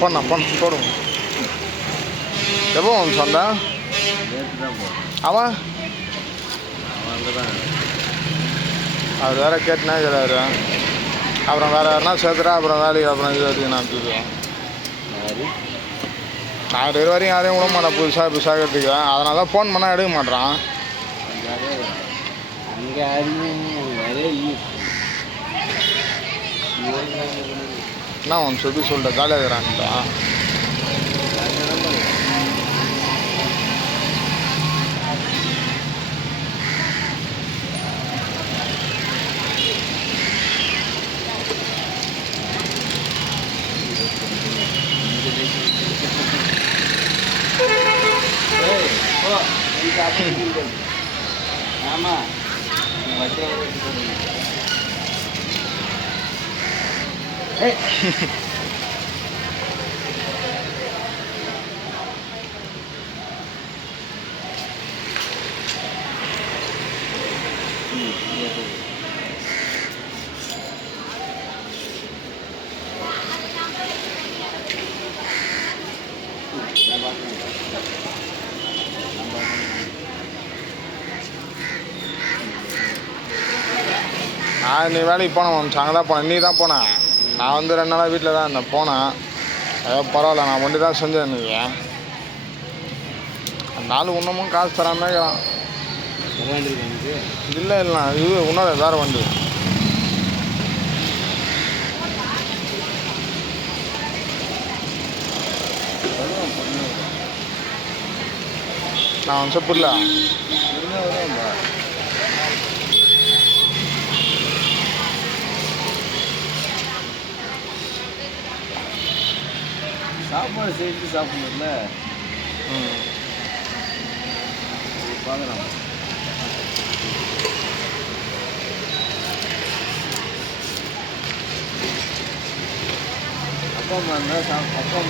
போண்ணா போடுங்க. எப்போ சொன்னா அவன் அவர் வேற கேட்டுனா இருக்கிறாரு. அப்புறம் வேறு யாருனா சேர்த்துட்டா அப்புறம் வேலைக்கு அப்புறம் இது வரைக்கும் நான் தூக்குவேன். நான் இது வரைக்கும் யாரையும் விட மாட்டேன் புதுசாக எடுத்துக்கிறேன். அதனால தான் ஃபோன் பண்ணால் எடுக்க மாட்டேறான். என்ன ஒன்று சொல்லிட்டேன் ஜாலியாக இருக்கிறான்ட்டா. ஆமாம் நான் நீ வேலைக்கு போனேன் அங்கே தான் போனேன். நீ தான் போனேன். நான் வந்து 2 நாளாக வீட்டில் தான் இருந்தேன். போனேன். ஏதோ பரவாயில்ல நான் ஒண்டி தான் செஞ்சேன். எனக்கு அந்த நாள் இன்னமும் காசு தராமல் இருக்கிறான். இல்லை இது இன்னொரு வேறு வண்டி. நான் புரியல. சாப்பாடு சேர்த்து சாப்பிடணும்ல. பார்க்கலாம். அப்பா அம்மா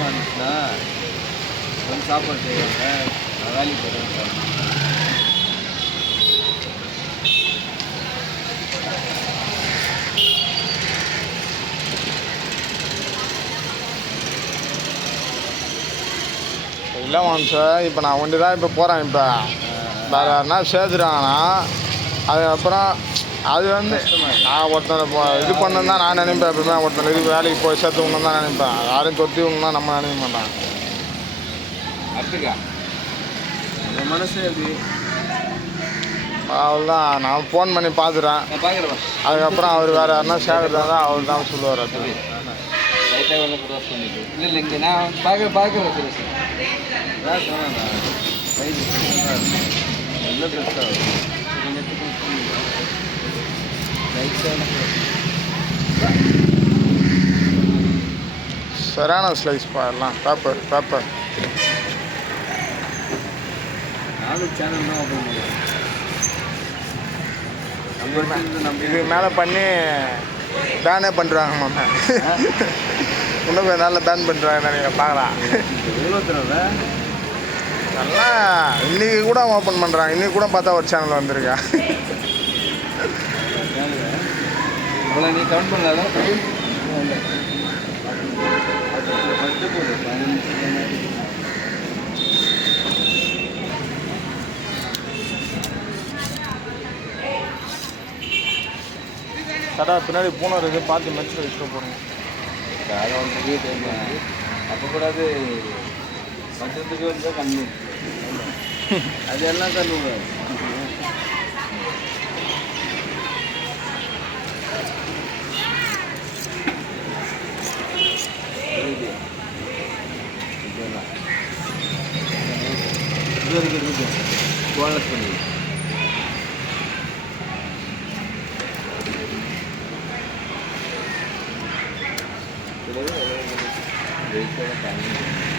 இருந்துச்சுன்னா வந்து சாப்பாடு செய்வாங்க. நான் வேலைக்கு போகிறேன். இல்லை சார் இப்போ நான் ஒண்டி தான் இப்போ போகிறேன். இப்போ வேறு யாருனா சேர்த்துட்டாங்கன்னா அதுக்கப்புறம் அது வந்து நான் ஒருத்தனை இது பண்ணணும் தான் நான் நினைப்பேன். எப்பவுமே ஒருத்தனை இது வேலைக்கு போய் சேர்த்து விடணும் தான் நினைப்பேன். யாரையும் தொத்தி விடணும் நம்ம நினைக்க மாட்டேன். மனசு எப்படி அவ்வளோதான். நான் ஃபோன் பண்ணி பார்த்துறேன். அதுக்கப்புறம் அவர் வேறு யாருனா சேர்க்குறதா அவர் தான் சொல்லுவார். அது இல்லை இங்கே நான் பார்க்குறேன் சரியான ஸ்லைஸ் பாடலாம். பேப்பர் நானும் சேனல் தான் ஓப்பன் பண்ணுவேன். இது மேலே பண்ணி பேனே பண்ணுறாங்க. மாமா இன்னும் கொஞ்சம் நாளில் பேன் பண்ணுறாங்க. நீங்கள் பார்க்கலாம். எவ்வளோ தடவை நல்லா இன்றைக்கி கூட ஓப்பன் பண்ணுறாங்க. இன்றைக்கி கூட பார்த்தா ஒரு சேனல் வந்திருக்கா. அவ்வளோ நீ கவுண்ட் பண்ணல. கடா பின்னாடி பூனை இருக்குது. பார்த்து மெச்சில் வச்சுக்க போகிறோங்க. அதை வந்து அப்போ கூட அது பட்சத்துக்கு வந்து கண்ணு அதெல்லாம் கண்ணு விடாது. இது இருக்குது போனஸ் பண்ணி வெயிட் பண்ண